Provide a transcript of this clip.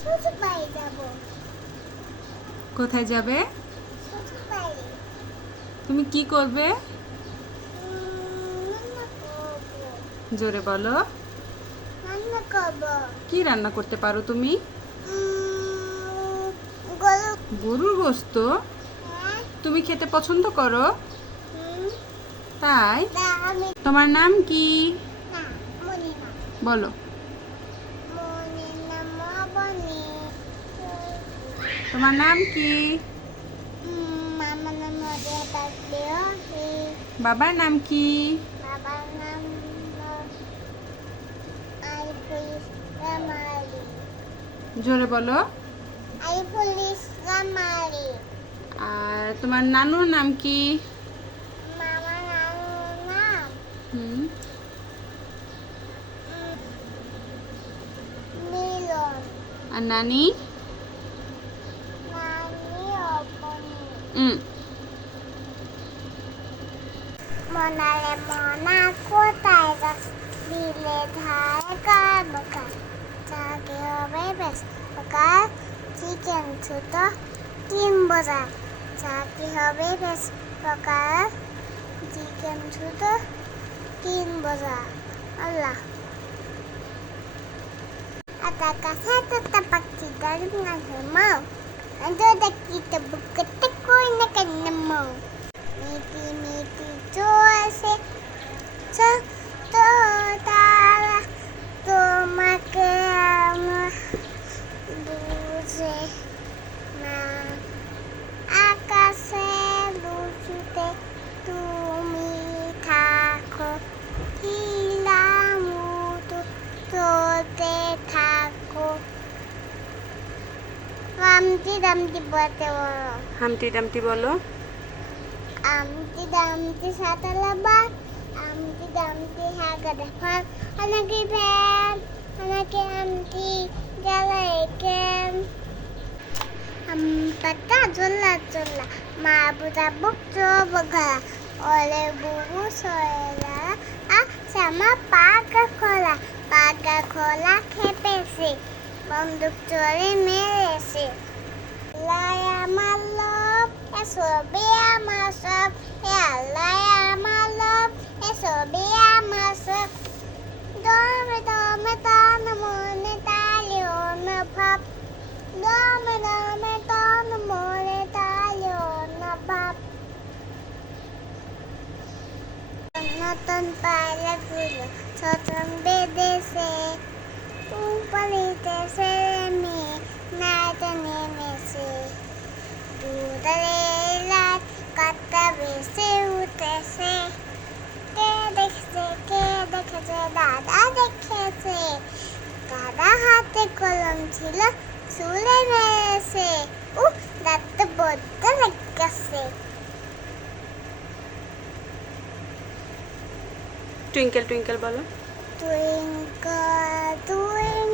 শ্বশুর বাড়ি যাব। কোথায় যাবে? শ্বশুর বাড়ি। তুমি কি করবে? রান্না করবো। জোরে বলো। রান্না করবো। কি রান্না করতে পারো তুমি? গরু। গরুর গোশত? হ্যাঁ। তুমি খেতে পছন্দ করো? হুম। তাই? না আমি তোমার নাম কি? না মনি না। বলো। মনি না মবনি। তোমার নাম কি? মামা নাম মজা থাকলেও বাবার নাম কি? বাবার নাম আরিফুল ইসলাম আলী। জোরে বলো। আরিফুল ইসলাম আলী। আর তোমার নানুর নাম কি? মামা নানুর নাম হুম। মিলন। আর নানি? নানি অপনি। হুম। মনালে মনা কোথায় গাছ দিলে ধারে কার বোকা চাকে হবে বেশ বোকা চিকেন ছোট 3 বোঝা চাকি হবে বেশ বোকা চিকেন ছোট 3 বোঝা আল্লাহ আতা কাছে তো পাখি গাড়ি না mau ando kita buka tekoi na kanna mau miti miti joase তারা তোমাকে আমার বুঝে না আকাশে লুচুতে তুমি থাকো হিলামুতু তোতে থাকো আমটি দামটি বলতে বলো হামটি ডামটি বলো। আমটি দামটি সাতালাবার আমটি দামটি হাগারে ফল অনেকে ফ্যান অনেকে আমটি গেলে কেন পাতা জল্লা জল্লা মা বুঝা বুক চোবগা ওলে বুবু সয়েলা শ্যামা পাকা খোলা খেপেছে বন্দুক চলে মেরেছে লাই আমার লোভ এসবে আমার সব লাই আমার লোভ এসবে আমার সব দমে দমে তান মনে তালে অনুভব দমে দমে তান মনে তালে অনুভব নতুন পায়রাগুলো ছতন বেঁধেছে উপরিতে ছেলে মেয়ে নাইতে নেমেছে দুধারে লাট কাটা বেসে উঠেছে কে দেখেছে দাদা দেখেছে দাদা হাতে কলম ছিল চুলে মেরেছে দাঁত বড্ড লেগেছে টুইঙ্কেল টুইঙ্কেল বলো। Twinkle, twinkle